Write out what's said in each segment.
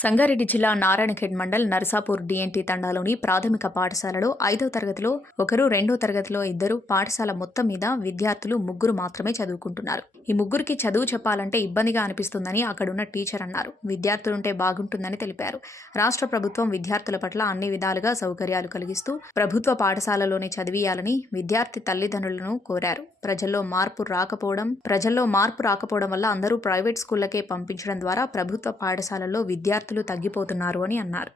సంగారెడ్డి జిల్లా నారాయణఖేడ్ మండల్ నర్సాపూర్ డిఎన్టీ తండాలోని ప్రాథమిక పాఠశాలలో 5వ తరగతిలో ఒకరు, 2వ తరగతిలో ఇద్దరు, పాఠశాల మొత్తం మీద విద్యార్థులు 3 మాత్రమే చదువుకుంటున్నారు. ఈ 3కి చదువు చెప్పాలంటే ఇబ్బందిగా అనిపిస్తుందని అక్కడున్న టీచర్ అన్నారు. విద్యార్థులుంటే బాగుంటుందని తెలిపారు. రాష్ట్ర ప్రభుత్వం విద్యార్థుల పట్ల అన్ని విధాలుగా సౌకర్యాలు కలిగిస్తూ ప్రభుత్వ పాఠశాలలోనే చదివియాలని విద్యార్థి తల్లిదండ్రులను కోరారు. ప్రజల్లో మార్పు రాకపోవడం వల్ల అందరూ ప్రైవేట్ స్కూళ్లకే పంపించడం ద్వారా ప్రభుత్వ పాఠశాలల్లో విద్యార్థులు తగ్గిపోతున్నారు అని అన్నారు.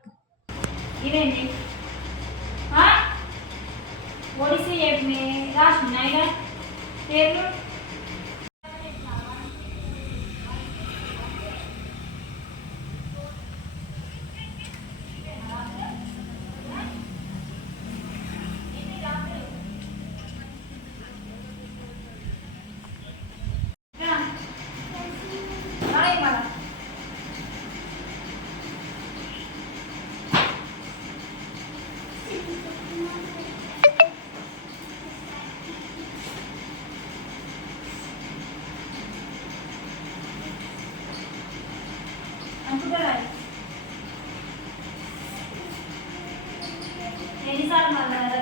ఎన్నిసార్లు మళ్ళీ రద్దు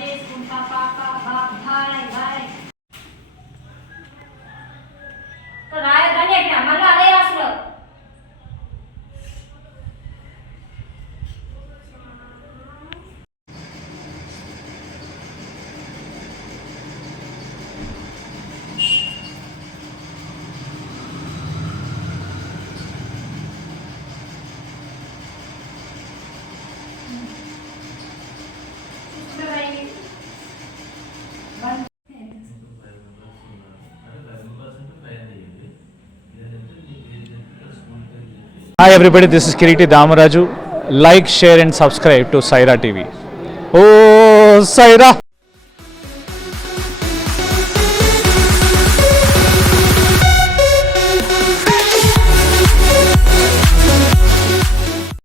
చేసుకుంటా పాప బాయ్ రాయొద్దని చెప్పిన మళ్ళీ అదే రాసులో Hi everybody, this is Kiriti Damaraju. Like, share and subscribe to Saira TV. Oh, Saira!